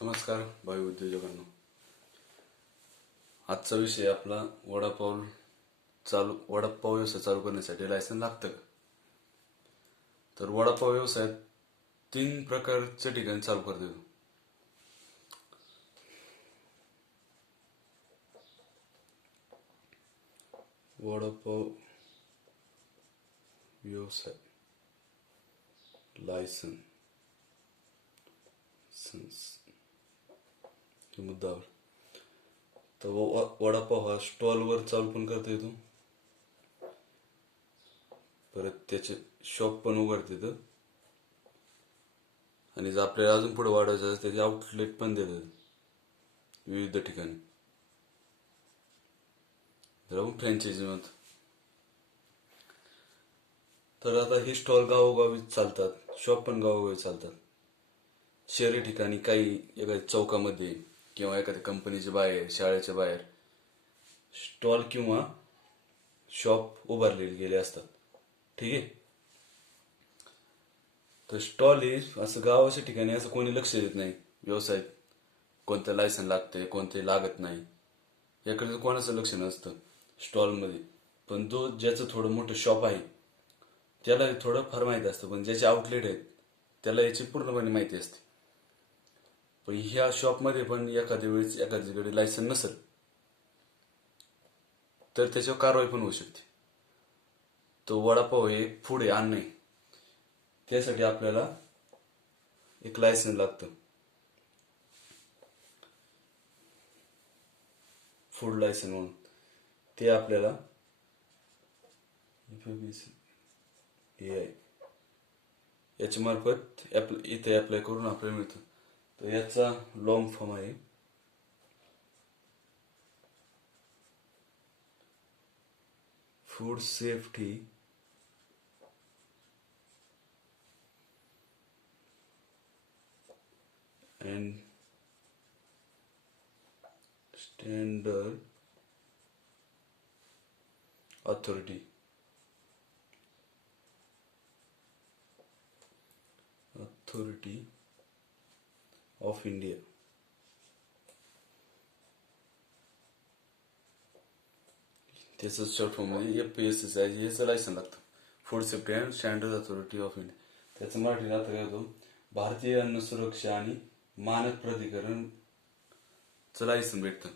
नमस्कार भावी उद्योजकांनो. आजचा विषय आपला वडापाव चालू वडापाव व्यवसाय चालू करण्यासाठी लायसन लागतं का? तर वडापाव व्यवसायात तीन प्रकारच्या ठिकाणी चालू करता येतो. वडापाव व्यवसाय लायसन हे मुद्दावर तर वडापाव हा स्टॉलवर चालू पण करता येतो. परत त्याचे शॉप पण उघडता येतं आणि जर आपल्याला अजून पुढे वाढवायचं असेल त्याचे आउटलेट पण देतात. विविध ठिकाणी. तर आपण फ्रँचायझी मत. तर आता हे स्टॉल गावोगावी चालतात. शॉप पण गावोगावी चालतात. शहरी ठिकाणी काही एका चौकामध्ये किंवा एखाद्या कंपनीच्या बाहेर शाळेच्या बाहेर स्टॉल किंवा शॉप उभारलेले गेले असतात. ठीक आहे? तर स्टॉल हे असं गावाच्या ठिकाणी असं कोणी लक्ष देत नाही. व्यवसाय कोणतं लायसन लागते कोणते लागत नाही. याकडे कोणाचं लक्ष नसतं स्टॉलमध्ये. पण जो ज्याचं थोडं मोठं शॉप आहे त्याला थोडं फार माहिती असतं. पण ज्याचे आउटलेट आहेत त्याला याची पूर्णपणे माहिती असते. पण ह्या शॉपमध्ये पण एखाद्या वेळेस एखाद्याकडे लायसन नसेल तर त्याच्यावर कारवाई पण होऊ शकते. तो वडापाव हे पुढे आणणे त्यासाठी आपल्याला एक लायसन लागतं. फूड लायसन म्हणून. ते आपल्याला ए आय याच्या मार्फत इथे अप्लाय करून आपल्याला मिळतं. तर याचा लॉंग फॉर्म आहे food safety and standard authority authority Of India त्याचं शॉर्ट फॉर्ममध्ये F P S S I याचं लायसन लागतं food safety and standard authority of India त्याचं मराठी आता काय होतो भारतीय अन्न सुरक्षा आणि मानक प्राधिकरण लायसन भेटतं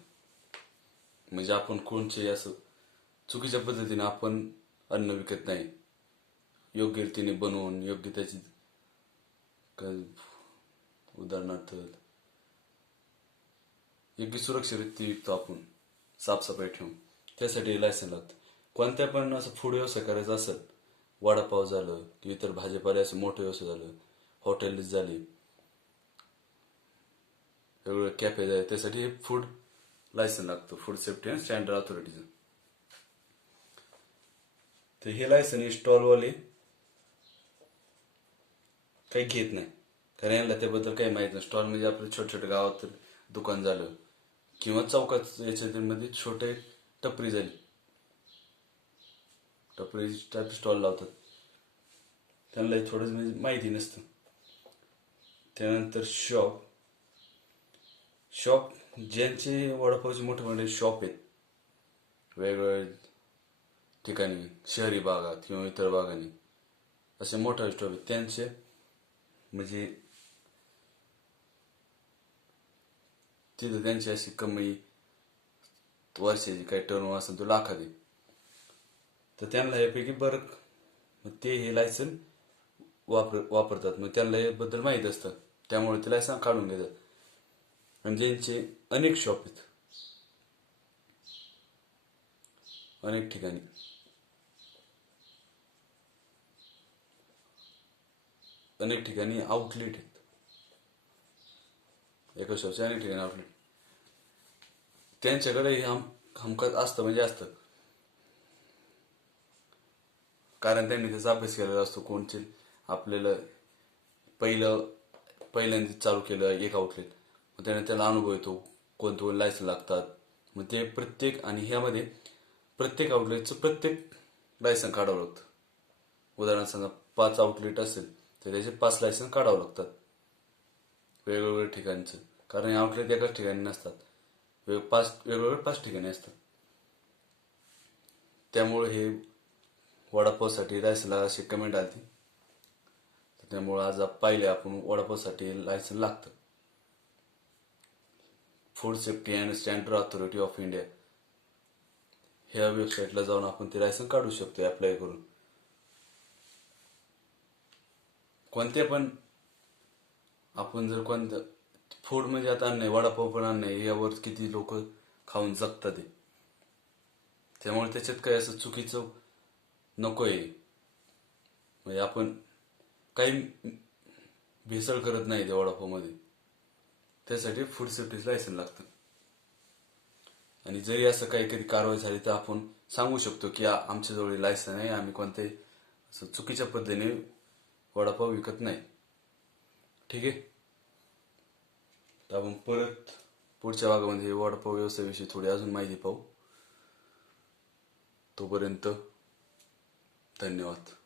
म्हणजे आपण कोणचे असं चुकीच्या पद्धतीने आपण अन्न विकत नाही योग्य रीतीने बनवून योग्य त्याची उदाहरणार्थ योग्य सुरक्षितरित्या विकतो आपण साफसफाई ठेवून त्यासाठी लायसन लागतं. कोणत्या पण असं फूड व्यवसाय करायचा असेल वडापाव झालं की इतर भाजीपाले असं मोठं व्यवसाय झालं हॉटेल्स झाली वेगवेगळे कॅफे झाले त्यासाठी हे फूड लायसन लागतं फूड सेफ्टी अँड स्टँडर्ड अथॉरिटीचं तर हे लायसन हे स्टॉलवाले काही घेत नाही. तर यांना त्याबद्दल काही माहीत नाही. स्टॉल म्हणजे आपलं छोटे छोटे गावात दुकान झालं. किंवा चौकात याच्यामध्ये छोटे टपरी झाली. टपरी टाईप स्टॉल लावतात. त्यांना थोडंच म्हणजे माहिती नसतं. त्यानंतर शॉप शॉप ज्यांचे वडापावचे मोठे मोठे शॉप आहेत. वेगवेगळ्या ठिकाणी शहरी भागात किंवा इतर भागाने. असे मोठे स्टॉप आहेत. त्यांचे म्हणजे तिथं त्यांची अशी कमी वर्षाची काही टर्न असेल तो लाखाची तर त्यांना यापैकी बरं मग ते हे लायसन वापर वापरतात. मग त्यांना याबद्दल माहीत असतं. त्यामुळे ते लायसन काढून घेतात. आणि ज्यांचे अनेक शॉप आहेत. अनेक ठिकाणी. अनेक ठिकाणी आउटलेट आहेत. एका शॉपचे अनेक ठिकाणी आउटलेट त्यांच्याकडे हे हम हमखास असतं म्हणजे असतं. कारण त्यांनी त्याचा अभ्यास केलेला असतो कोणचे. आपल्याला पहिलं पहिल्यांदा चालू केलं एक आउटलेट मग त्याने त्याला अनुभव येतो कोणते कोण लायसन लागतात. मग ते प्रत्येक आणि ह्यामध्ये प्रत्येक आउटलेटचं प्रत्येक लायसन काढावं लागतं. उदाहरणार्थ समजा पाच आउटलेट असेल तर त्याचे पाच लायसन काढावं लागतात. वेगवेगळ्या ठिकाणचं. कारण हे आउटलेट एकाच ठिकाणी नसतात. वेग पाच वेगवेगळे पाच ठिकाणी असतात. त्यामुळे हे वडापावसाठी लायसनला अशी कमेंट आली त्यामुळे आज आप- पाहिले आपण वडापावसाठी लायसन लागतं. Food safety and standard authority of India ह्या वेबसाईटला जाऊन आपण ते लायसन काढू शकतो अप्लाय करून. कोणते पण आपण जर कोणतं फूड म्हणजे आता अन्न आहे वडापाव पण अन्न आहे. यावर किती लोक खाऊन जगतात ते त्यामुळे त्याच्यात काही असं चुकीचं नको आहे म्हणजे आपण काही भेसळ करत नाही त्या वडापावमध्ये. त्यासाठी फूड सेफ्टी लायसन लागतं. आणि जरी असं काही कधी कारवाई झाली तर आपण सांगू शकतो की आमच्याजवळ लायसन आहे. आम्ही कोणत्याही असं चुकीच्या पद्धतीने वडापाव विकत नाही. ठीक आहे? तर आपण परत पुढच्या भागामध्ये वडापाव व्यवसायाविषयी थोडी अजून माहिती पाहू. तोपर्यंत धन्यवाद.